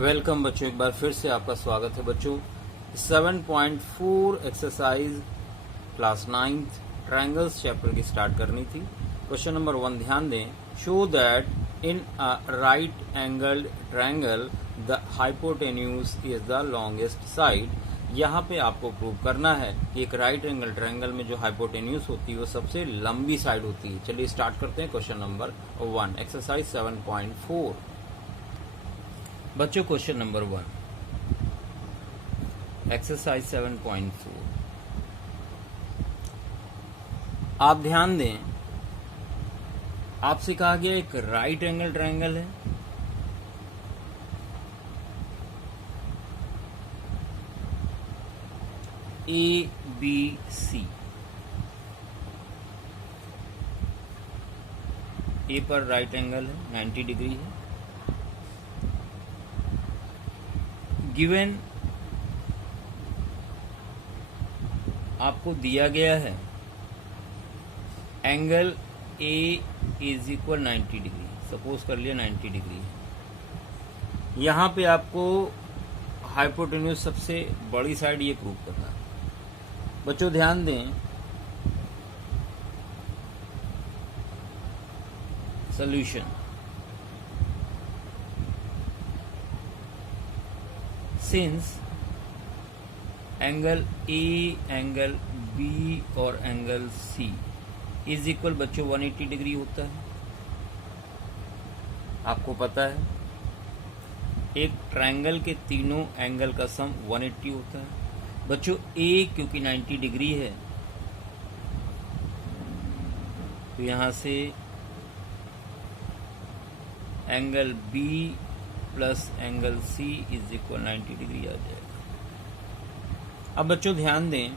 Welcome बच्चों, एक बार फिर से आपका स्वागत है बच्चों। 7.4 exercise class 9th triangles chapter की स्टार्ट करनी थी। क्वेश्चन नंबर 1 ध्यान दें। Show that in a right angled triangle the hypotenuse is the longest side. यहाँ पे आपको प्रूव करना है कि एक राइट एंगल ट्रायंगल में जो हाइपोटेन्यूज होती है वो सबसे लंबी साइड होती है। चलिए स्टार्ट करते हैं क्वेश्चन नंबर 1 एक्सरसाइज 7.4। बच्चों क्वेश्चन नंबर 1 एक्सरसाइज 7.4। आप ध्यान दें, आपसे कहा गया एक राइट एंगल ट्रायंगल है, ABC। ए पर राइट एंगल है, 90 डिग्री है। गिवन आपको दिया गया है angle A is equal 90 degree, suppose कर लिया 90 डिग्री है। यहां पे आपको हाइपोटेन्यूज सबसे बड़ी साइड ये प्रूव करना है। बच्चों ध्यान दें, solution. Since angle A, angle B और एंगल सी इज इक्वल बच्चों 180 डिग्री होता है। आपको पता है एक ट्रायंगल के तीनों एंगल का सम 180 होता है। बच्चों ए क्योंकि 90 डिग्री है तो यहां से angle b plus angle C is equal 90 degree आ जाएगा। अब बच्चों ध्यान दें,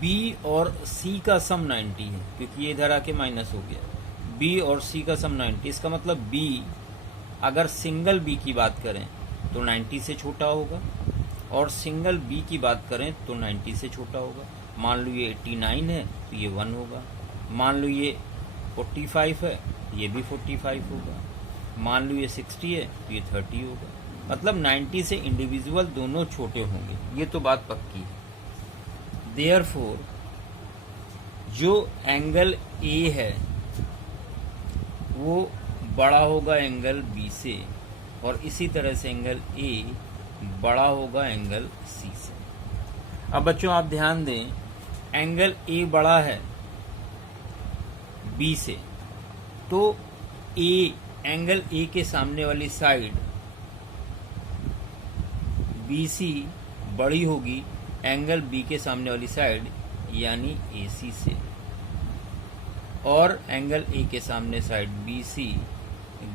बी और सी का सम 90 है क्योंकि ये इधर आके माइनस हो गया। बी और सी का सम 90, इसका मतलब बी अगर सिंगल बी की बात करें तो 90 से छोटा होगा और सिंगल बी की बात करें तो 90 से छोटा होगा। मान लो ये 89 है तो ये 1 होगा। मान लो ये 45 है ये भी 45 होगा। मान लो ये 60 है तो ये 30 होगा। मतलब 90 से इंडिविजुअल दोनों छोटे होंगे, ये तो बात पक्की है। देयरफॉर जो एंगल ए है वो बड़ा होगा एंगल बी से और इसी तरह से एंगल ए बड़ा होगा एंगल सी से। अब बच्चों आप ध्यान दें, एंगल ए बड़ा है बी से तो ए, एंगल ए के सामने वाली साइड BC बड़ी होगी एंगल बी के सामने वाली साइड यानी AC से, और एंगल ए के सामने साइड BC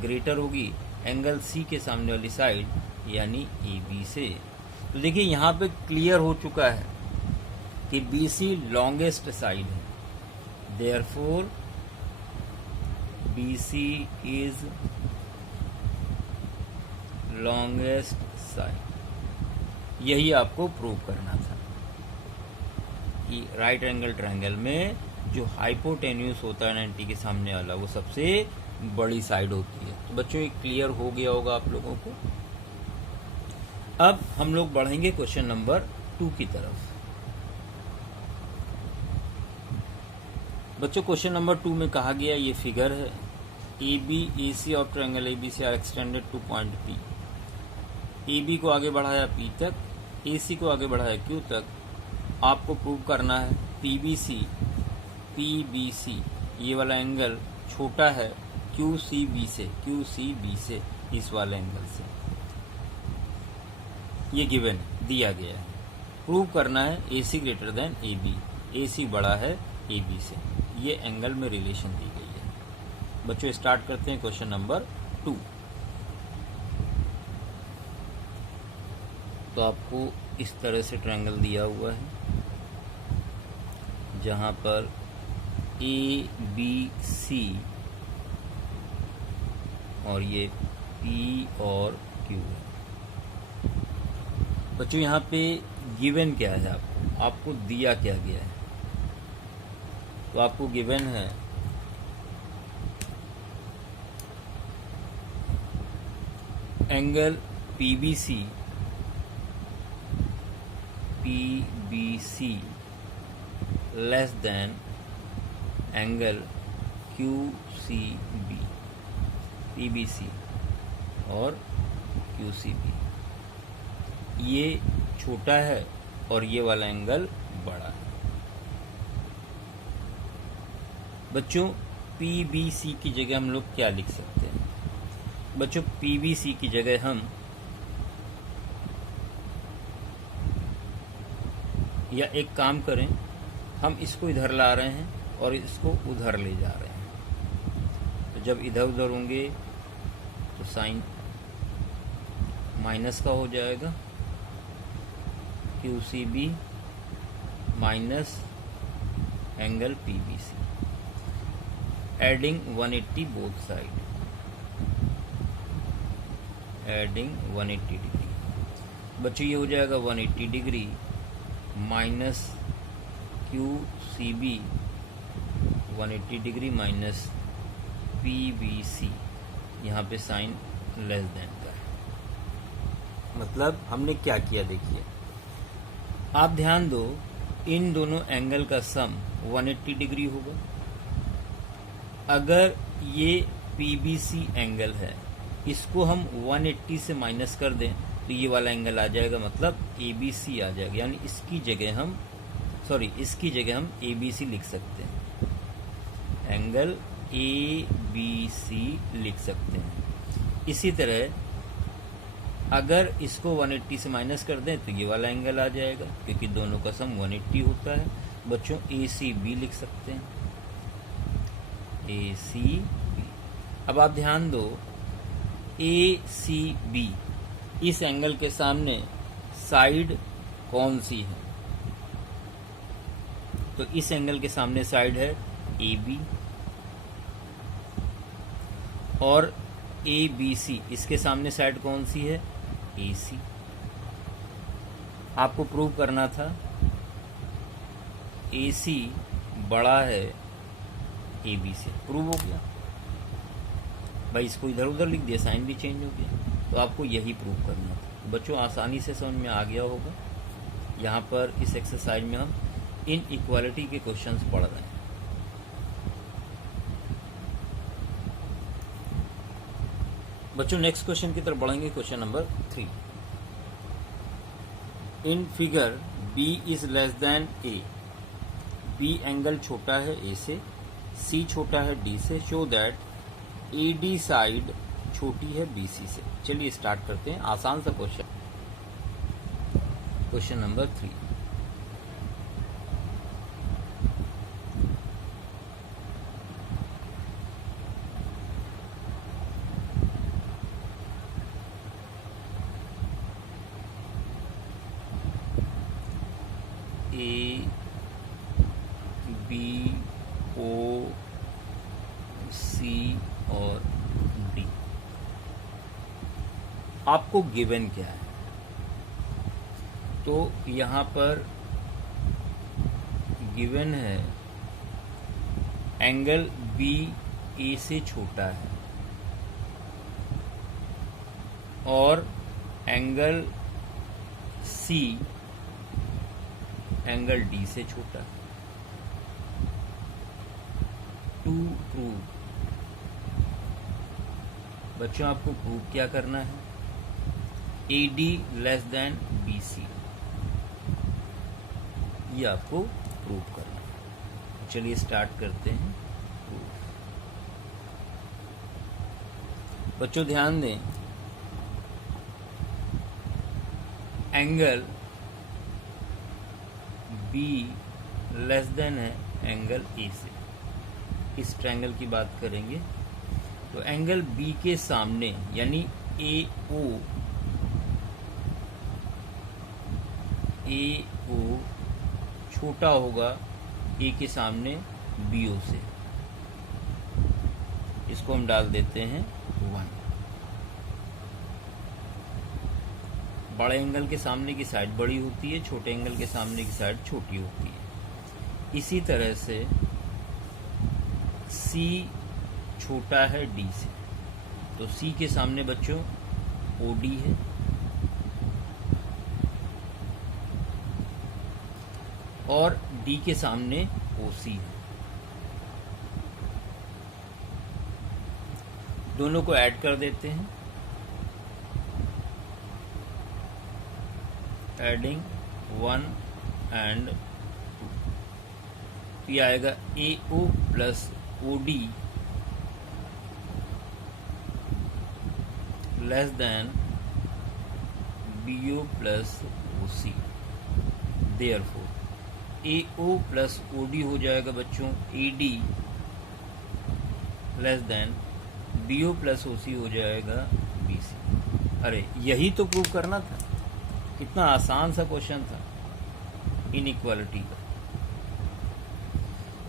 ग्रेटर होगी एंगल सी के सामने वाली साइड यानी AB से। तो देखिए यहाँ पे क्लियर हो चुका है कि BC लॉन्गेस्ट साइड है। Therefore BC is longest side। यही आपको प्रूव करना था कि राइट एंगल ट्रायंगल में जो हाइपोटेन्यूज होता है 90 के सामने वाला वो सबसे बड़ी साइड होती है। तो बच्चों ये क्लियर हो गया होगा आप लोगों को। अब हम लोग बढ़ेंगे क्वेश्चन नंबर 2 की तरफ। बच्चों क्वेश्चन नंबर 2 में कहा गया ये फिगर है, ए बी ए सी और triangle A B C are extended to point P. A B को आगे बढ़ाया पी तक, ए सी को आगे बढ़ाया क्यू तक। आपको प्रूव करना है पी बी सी ये वाला एंगल छोटा है क्यू सी बी से, इस वाले एंगल से। ये गिवन दिया गया है। प्रूव करना है ए सी greater than A B, A सी बड़ा है ए बी से। ये एंगल में रिलेशन दी गई है। बच्चों स्टार्ट करते हैं क्वेश्चन नंबर 2। तो आपको इस तरह से ट्रायंगल दिया हुआ है जहां पर ए बी सी और ये पी और क्यू है। बच्चों यहाँ पे गिवन क्या है, आपको दिया क्या गया है। तो आपको गिवन है angle PBC less than angle QCB, PBC और QCB ये छोटा है और ये वाला एंगल बड़ा है। बच्चों PBC की जगह हम लोग क्या लिख सकते हैं? बच्चों PBC की जगह हम या एक काम करें, हम इसको इधर ला रहे हैं और इसको उधर ले जा रहे हैं। तो जब इधर उधर होंगे तो साइन माइनस का हो जाएगा, QCB minus angle PBC, adding 180 both side, adding 180 degree. बच्चों ये हो जाएगा 180 degree minus QCB 180 degree minus PBC, यहाँ पे साइन लेस देन का है। मतलब हमने क्या किया देखिए, आप ध्यान दो, इन दोनों एंगल का सम 180 डिग्री होगा। अगर ये PBC एंगल है, इसको हम 180 से माइनस कर दें तो ये वाला एंगल आ जाएगा, मतलब ABC आ जाएगा। यानी इसकी जगह हम ABC लिख सकते हैं, एंगल ABC लिख सकते हैं। इसी तरह अगर इसको 180 से माइनस कर दें तो ये वाला एंगल आ जाएगा, क्योंकि दोनों का सम 180 होता है। बच्चों ACB लिख सकते हैं, ACB। अब आप ध्यान दो, ACB इस एंगल के सामने साइड कौन सी है? तो इस एंगल के सामने साइड है AB, और ABC इसके सामने साइड कौन सी है? AC। आपको प्रूव करना था AC बड़ा है AB से, प्रूव हो गया भाई। इसको इधर उधर लिख दिया, साइन भी चेंज हो गया। तो आपको यही प्रूव करना था। बच्चों आसानी से समझ में आ गया होगा। यहाँ पर इस एक्सरसाइज में हम इन इक्वालिटी के क्वेश्चंस पढ़ रहे हैं। बच्चों नेक्स्ट क्वेश्चन की तरफ बढ़ेंगे, question number 3। In figure B is less than A, B angle छोटा है A से, C छोटा है D से, शो दैट AD साइड छोटी है BC से। चलिए स्टार्ट करते हैं, आसान सा question. Question number 3। A B O C और D आपको गिवन क्या है? तो यहाँ पर गिवन है एंगल B A से छोटा है और एंगल C एंगल D से छोटा है। टू प्रूव, बच्चों आपको प्रूव क्या करना है? AD लेस देन BC, ये आपको प्रूव करना है। चलिए स्टार्ट करते हैं प्रूफ। बच्चों ध्यान दें, एंगल B लेस देन है एंगल A से। इस ट्रायंगल की बात करेंगे तो एंगल B के सामने यानी AO छोटा होगा A के सामने BO से। इसको हम डाल देते हैं 1। बड़े एंगल के सामने की साइड बड़ी होती है, छोटे एंगल के सामने की साइड छोटी होती है। इसी तरह से C छोटा है D से, तो C के सामने बच्चों OD है और D के सामने OC है। दोनों को ऐड कर देते हैं, एडिंग 1 and 2, तो ये आएगा AO plus OD less than BO plus OC। Therefore AO plus OD हो जाएगा बच्चों AD less than BO plus OC हो जाएगा BC। अरे यही तो प्रूव करना था, कितना आसान सा क्वेश्चन था इनइक्वालिटी का।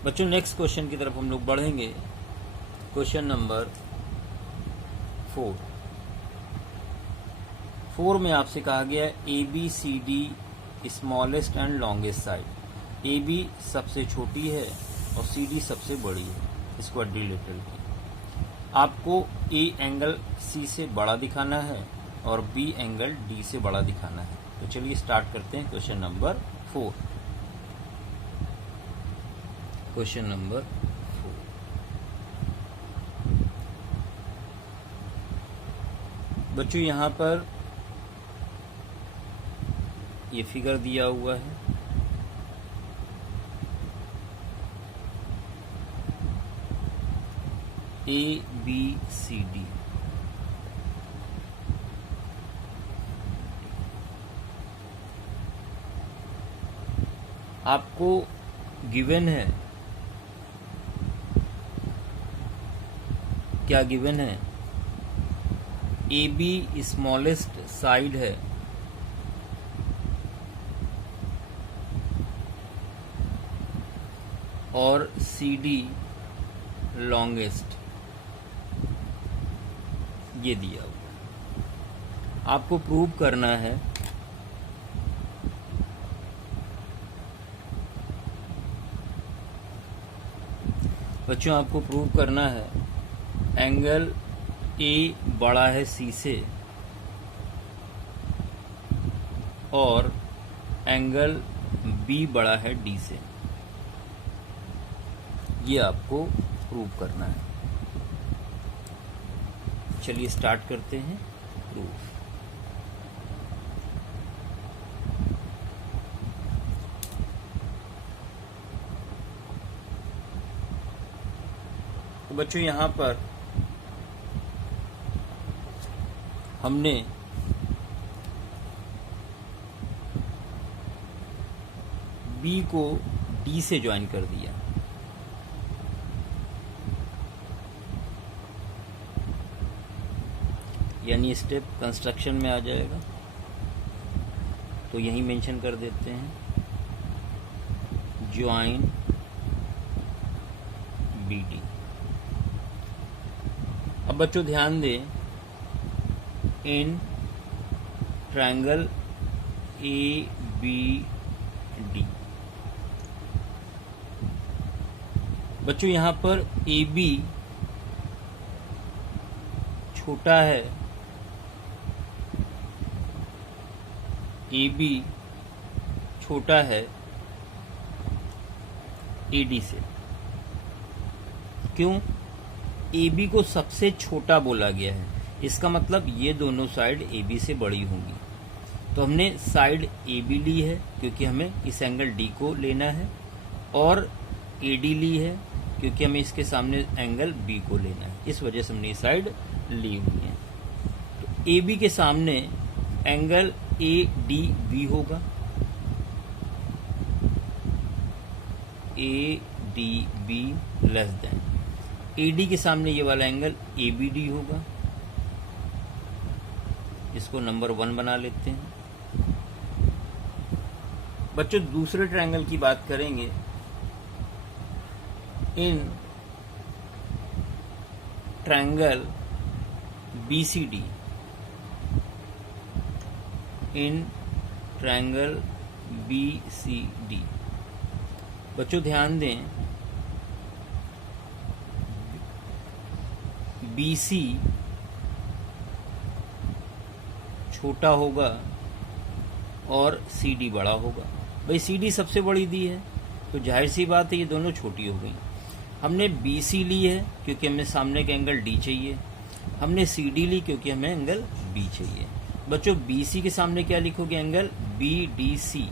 बच्चों नेक्स्ट क्वेश्चन की तरफ हम लोग बढ़ेंगे। क्वेश्चन नंबर 4 में आपसे कहा गया है ABCD smallest and longest side. AB सबसे छोटी है और CD सबसे बड़ी है क्वाड्रिलेटरल की। आपको A एंगल C से बड़ा दिखाना है और B एंगल D से बड़ा दिखाना है। तो चलिए स्टार्ट करते हैं क्वेश्चन नंबर 4। क्वेश्चन नंबर 4 बच्चों यहाँ पर ये फिगर दिया हुआ है। ABCD आपको गिवन है, क्या गिवन है? AB स्मॉलेस्ट साइड है और CD लॉन्गेस्ट, ये दिया हुआ। आपको प्रूव करना है बच्चों, आपको प्रूव करना है एंगल A बड़ा है C से और एंगल B बड़ा है D से। ये आपको प्रूव करना है। चलिए स्टार्ट करते हैं प्रूफ। तो बच्चों यहाँ पर हमने B को D से ज्वाइन कर दिया। यानी स्टेप कंस्ट्रक्शन में आ जाएगा, तो यही मेंशन कर देते हैं ज्वाइन BD। अब बच्चों ध्यान दें, इन ट्रायंगल ABD बच्चों यहाँ पर AB छोटा है, AB छोटा है AD से। क्यों? AB को सबसे छोटा बोला गया है, इसका मतलब ये दोनों साइड AB से बड़ी होंगी। तो हमने साइड AB ली है क्योंकि हमें इस एंगल D को लेना है, और AD ली है क्योंकि हमें इसके सामने एंगल B को लेना है। इस वजह से हमने ये साइड ली हुई है। तो AB के सामने एंगल ADB होगा, ADB लेस देन AD के सामने ये वाला एंगल ABD होगा। इसको नंबर 1 बना लेते हैं। बच्चों दूसरे ट्रायंगल की बात करेंगे। In triangle BCD, in triangle BCD बच्चों ध्यान दें, BC छोटा होगा और सी डी बड़ा होगा। भाई सी डी सबसे बड़ी दी है तो जाहिर सी बात है ये दोनों छोटी हो गई। हमने बी सी ली है क्योंकि हमें सामने का एंगल डी चाहिए। हमने सी डी ली क्योंकि हमें एंगल बी चाहिए। बच्चों बी सी के सामने क्या लिखोगे? Angle B D C,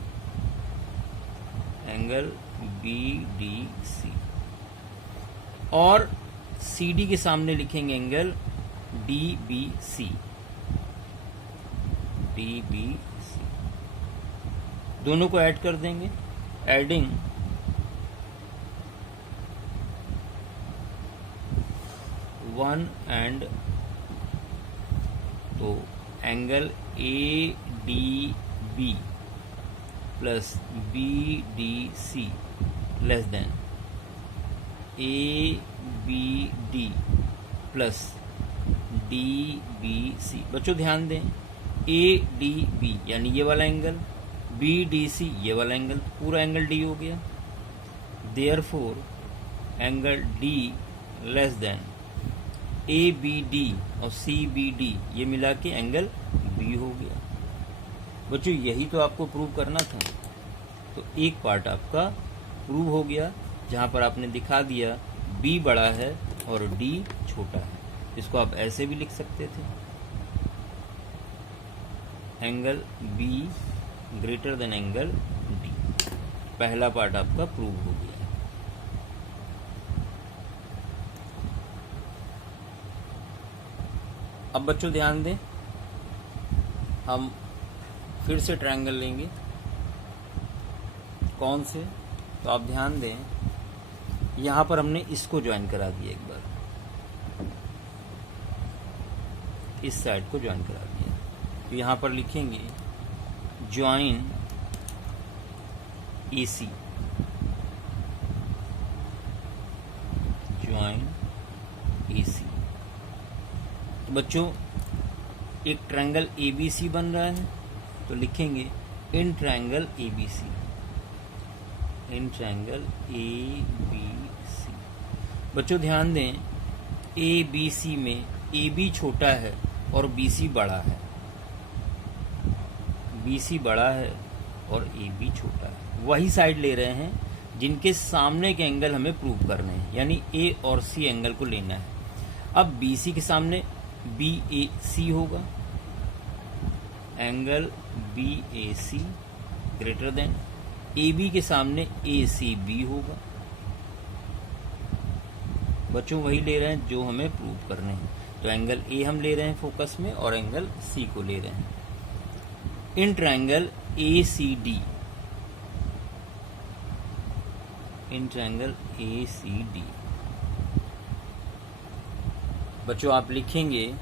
angle B D C. और सी डी के सामने लिखेंगे angle D B C, D B C. दोनों को ऐड कर देंगे। एडिंग वन एंड, तो angle A D B plus B D C less than A B D plus D B C. बच्चों ध्यान दें, ए डी बी यानी ये वाला एंगल, बी डी सी ये वाला एंगल, पूरा एंगल डी हो गया। Therefore angle D less than A B D और सी बी डी ये मिला के एंगल बी हो गया। बच्चों यही तो आपको प्रूव करना था। तो एक पार्ट आपका प्रूव हो गया जहाँ पर आपने दिखा दिया बी बड़ा है और डी छोटा है। इसको आप ऐसे भी लिख सकते थे, angle be greater than angle D. पहला पार्ट आपका प्रूव हो गया। अब बच्चों ध्यान दें, हम फिर से ट्रायंगल लेंगे। कौन से? तो आप ध्यान दें, यहां पर हमने इसको ज्वाइन करा दिया, एक बार इस साइड को ज्वाइन करा दिया। तो यहां पर लिखेंगे ज्वाइन AC, ज्वाइन AC। तो बच्चों एक ट्रायंगल ABC बन रहा है तो लिखेंगे in triangle ABC, in triangle ABC। बच्चों ध्यान दें, ABC में AB छोटा है और BC बड़ा है, BC बड़ा है और AB छोटा है। वही साइड ले रहे हैं जिनके सामने के एंगल हमें प्रूव करने हैं, यानी A और C एंगल को लेना है। अब BC के सामने BAC होगा, angle BAC greater than AB के सामने ACB होगा। बच्चों वही ले रहे हैं जो हमें प्रूव करने हैं। तो एंगल A हम ले रहे हैं फोकस में और एंगल C को ले रहे हैं। In triangle ACD, in triangle ACD। बच्चों आप लिखेंगे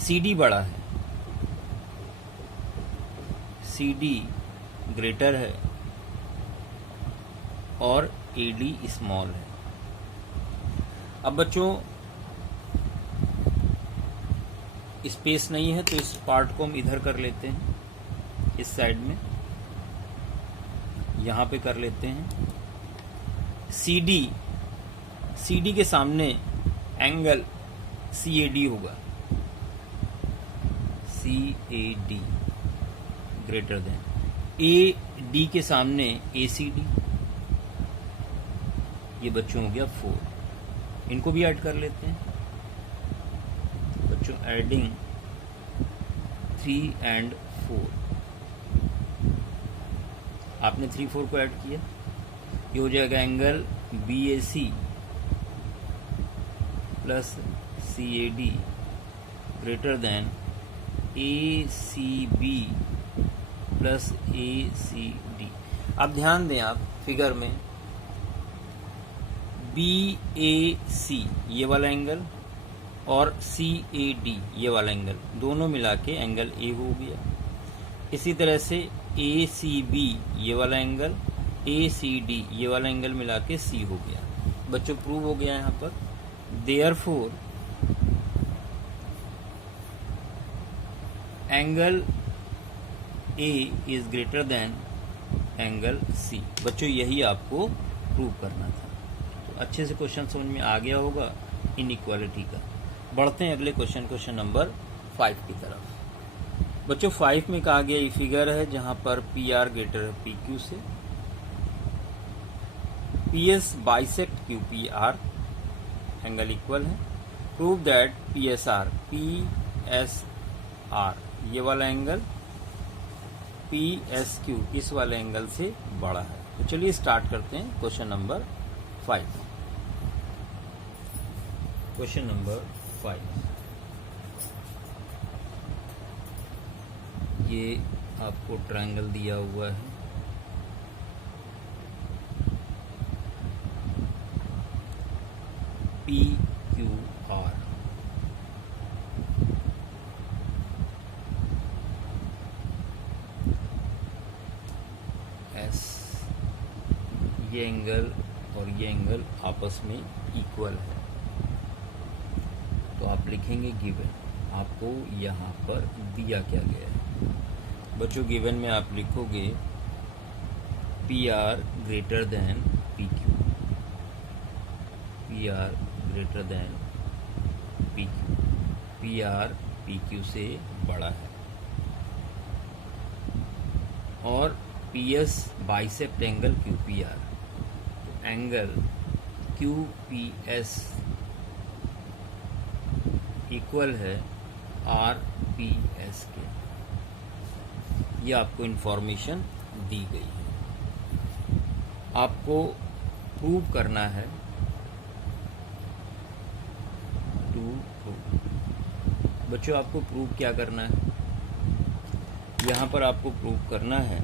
CD बड़ा है, CD ग्रेटर है और AD स्मॉल है। अब बच्चों स्पेस नहीं है तो इस पार्ट को हम इधर कर लेते हैं, इस साइड में यहां पे कर लेते हैं। CD के सामने एंगल CAD होगा, CAD ग्रेटर देन AD के सामने ACD। ये बच्चों हो गया 4। इनको भी ऐड कर लेते हैं बच्चों, एडिंग 3 and 4। आपने 3 4 को ऐड किया, ये हो जाएगा angle BAC plus CAD greater than ACB plus ACD। अब ध्यान दें आप फिगर में, BAC ये वाला एंगल और CAD ये वाला एंगल दोनों मिला के एंगल A हो गया। इसी तरह से ACB ये वाला एंगल, ACD ये वाला एंगल मिला के C हो गया। बच्चों प्रूव हो गया यहाँ पर। Therefore angle A is greater than angle C। बच्चों यही आपको प्रूव करना था। तो अच्छे से क्वेश्चन समझ में आ गया होगा इनइक्वालिटी का। बढ़ते हैं अगले क्वेश्चन, क्वेश्चन नंबर 5 की तरफ। बच्चों 5 में कहा गया ये फिगर है जहां पर पी आर ग्रेटर है पी क्यू से, P S bisect Q P R, angle equal है। Prove that P S R ये वाला एंगल पी एस क्यू इस वाले एंगल से बड़ा है। तो चलिए स्टार्ट करते हैं क्वेश्चन नंबर 5। क्वेश्चन नंबर 5, ये आपको ट्रायंगल दिया हुआ है, पी क्यू आर, एस, ये एंगल और ये एंगल आपस में इक्वल है। तो आप लिखेंगे गिवन, आपको यहाँ पर दिया क्या गया है। बच्चों गिवन में आप लिखोगे P R greater than P Q, P R greater than P Q, P R P Q से बड़ा है, और P S bisect angle Q P R, तो angle Q P S equal है आर पी एस के। ये आपको information दी गई है, आपको प्रूव करना है। बच्चों आपको प्रूव क्या करना है, यहाँ पर आपको प्रूव करना है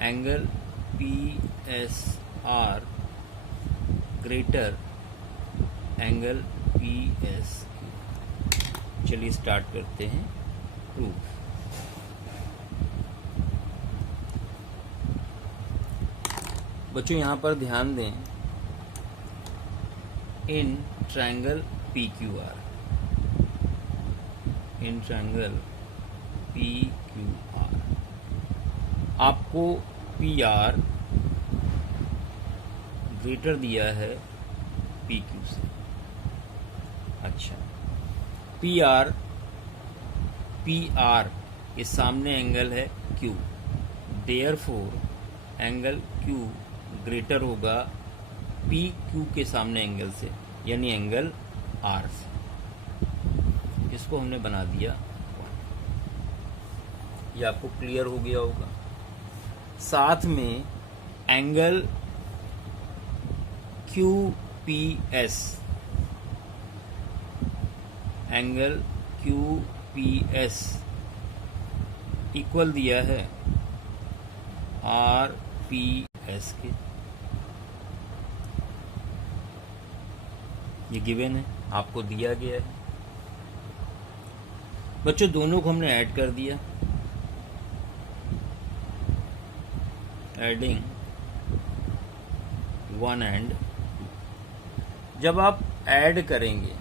angle P S are greater angle P S Q. चलिए स्टार्ट करते हैं प्रूफ। बच्चों यहाँ पर ध्यान दें, in triangle P Q R, in triangle P Q R आपको पी आर ग्रेटर दिया है पी क्यू से। अच्छा, पी आर के सामने एंगल है Q, therefore angle Q greater होगा पी क्यू के सामने एंगल से, यानी एंगल आर से। इसको हमने बना दिया 1। ये आपको क्लियर हो गया होगा। साथ में angle Q P S, angle Q P S equal दिया है आर पी एस के। ये गिवन है, आपको दिया गया है। बच्चों दोनों को हमने ऐड कर दिया, एडिंग 1 and 2। जब आप ऐड करेंगे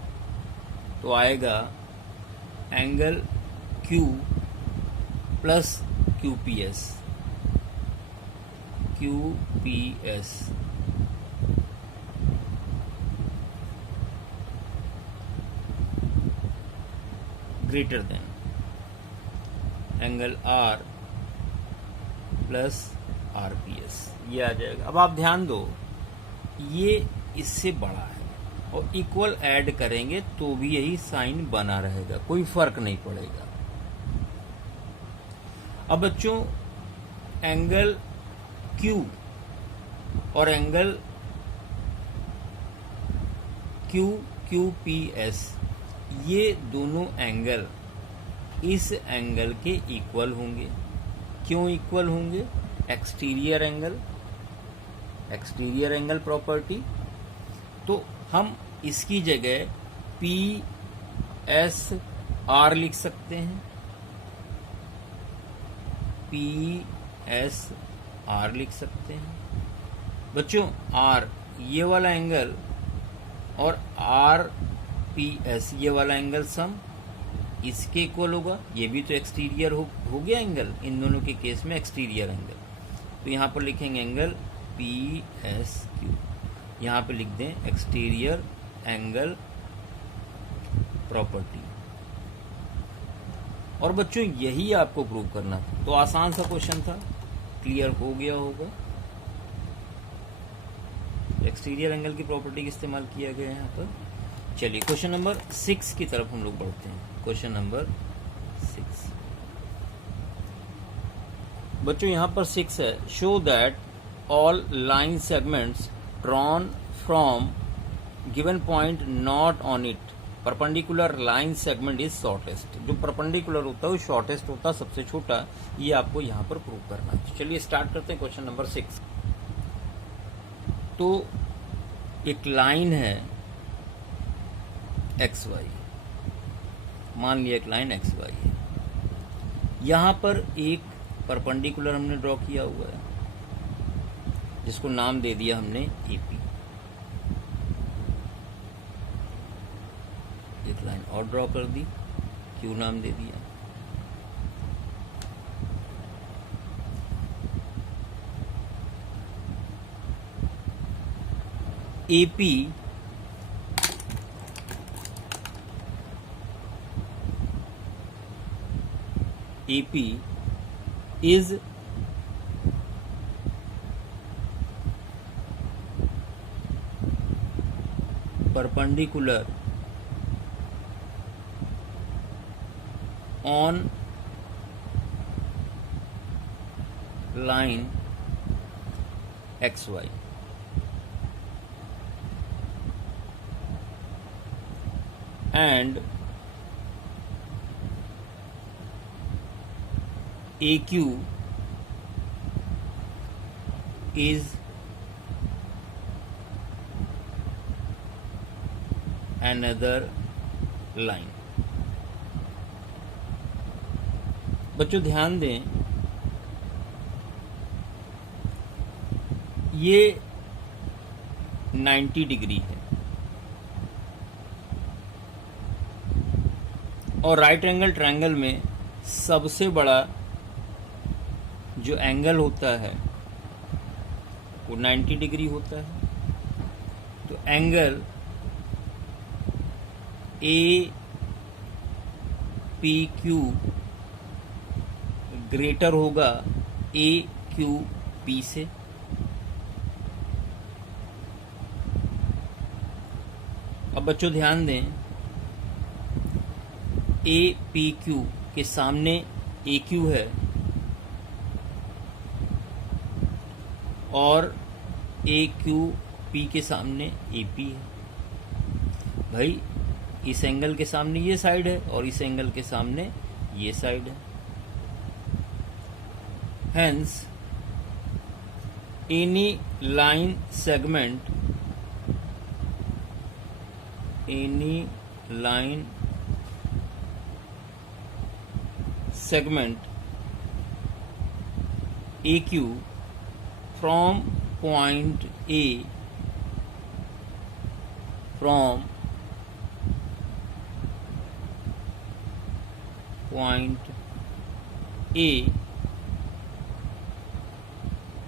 तो आएगा angle Q plus QPS, QPS greater than angle R plus RPS, ये आ जाएगा। अब आप ध्यान दो, ये इससे बड़ा है और इक्वल ऐड करेंगे तो भी यही साइन बना रहेगा, कोई फर्क नहीं पड़ेगा। अब बच्चों एंगल Q और एंगल QPS, ये दोनों एंगल इस एंगल के इक्वल होंगे। क्यों इक्वल होंगे? Exterior angle property. तो हम इसकी जगह PSR लिख सकते हैं, PSR लिख सकते हैं। बच्चों R ये वाला एंगल और RPS ये वाला एंगल सम इसके इक्वल होगा। ये भी तो एक्सटीरियर हो गया एंगल, इन दोनों के केस में एक्सटीरियर एंगल। तो यहाँ पर लिखेंगे एंगल PSQ, यहाँ पे लिख दें एक्सटीरियर एंगल प्रॉपर्टी। और बच्चों यही आपको प्रूव करना था, तो आसान सा क्वेश्चन था, क्लियर हो गया होगा। एक्सटीरियर एंगल की प्रॉपर्टी का इस्तेमाल किया गया है यहाँ पर। चलिए क्वेश्चन नंबर 6 की तरफ हम लोग बढ़ते हैं। क्वेश्चन नंबर 6 बच्चों यहाँ पर 6 है, show that all line segments drawn from given point not on it perpendicular line segment is shortest. जो परपेंडिकुलर होता है वो शॉर्टेस्ट होता है, सबसे छोटा, ये आपको यहाँ पर प्रूव करना है। चलिए स्टार्ट करते हैं क्वेश्चन नंबर 6। तो एक लाइन है एक्स वाई, मान लिया एक लाइन एक्स वाई है, यहां पर एक परपेंडिकुलर हमने ड्रॉ किया हुआ है जिसको नाम दे दिया हमने एपी। एक लाइन और ड्रॉ कर दी, क्यू नाम दे दिया। AP is perpendicular on line XY and AQ is another line। बच्चों ध्यान दें, ये 90 डिग्री है और राइट एंगल ट्रायंगल में सबसे बड़ा जो एंगल होता है वो 90 डिग्री होता है। तो angle A P Q greater होगा ए क्यू पी से। अब बच्चों ध्यान दें, ए पी क्यू के सामने ए क्यू है और ए क्यू पी के सामने ए पी है। भाई इस एंगल के सामने ये साइड है और इस एंगल के सामने ये साइड है। Hence any line segment AQ from point A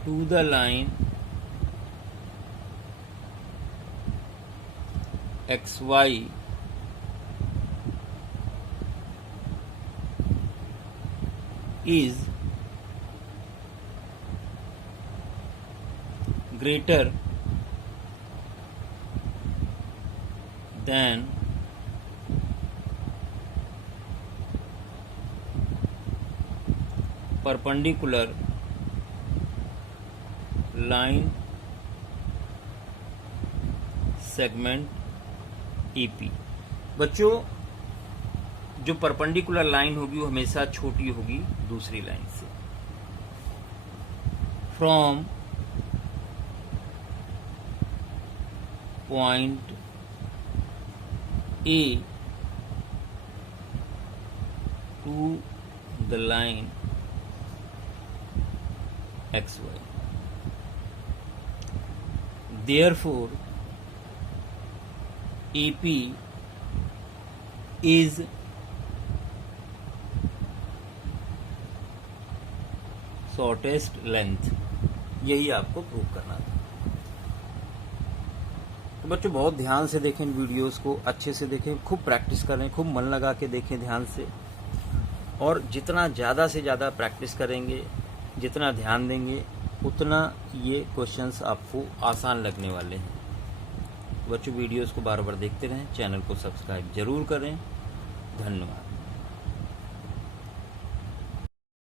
to the line XY is greater than perpendicular line segment AP। बच्चों जो परपेंडिकुलर लाइन होगी वो हमेशा छोटी होगी दूसरी लाइन से। From point A to the line XY। Therefore, AP is shortest length. यही आपको प्रूव करना था। तो बच्चों बहुत ध्यान से देखें वीडियोस को, अच्छे से देखें, खूब प्रैक्टिस करें, खूब मन लगा के देखें ध्यान से। और जितना ज़्यादा से ज़्यादा प्रैक्टिस करेंगे, जितना ध्यान देंगे, उतना ये क्वेश्चंस आपको आसान लगने वाले हैं। बच्चों वीडियोस को बार बार देखते रहें, चैनल को सब्सक्राइब जरूर करें। धन्यवाद।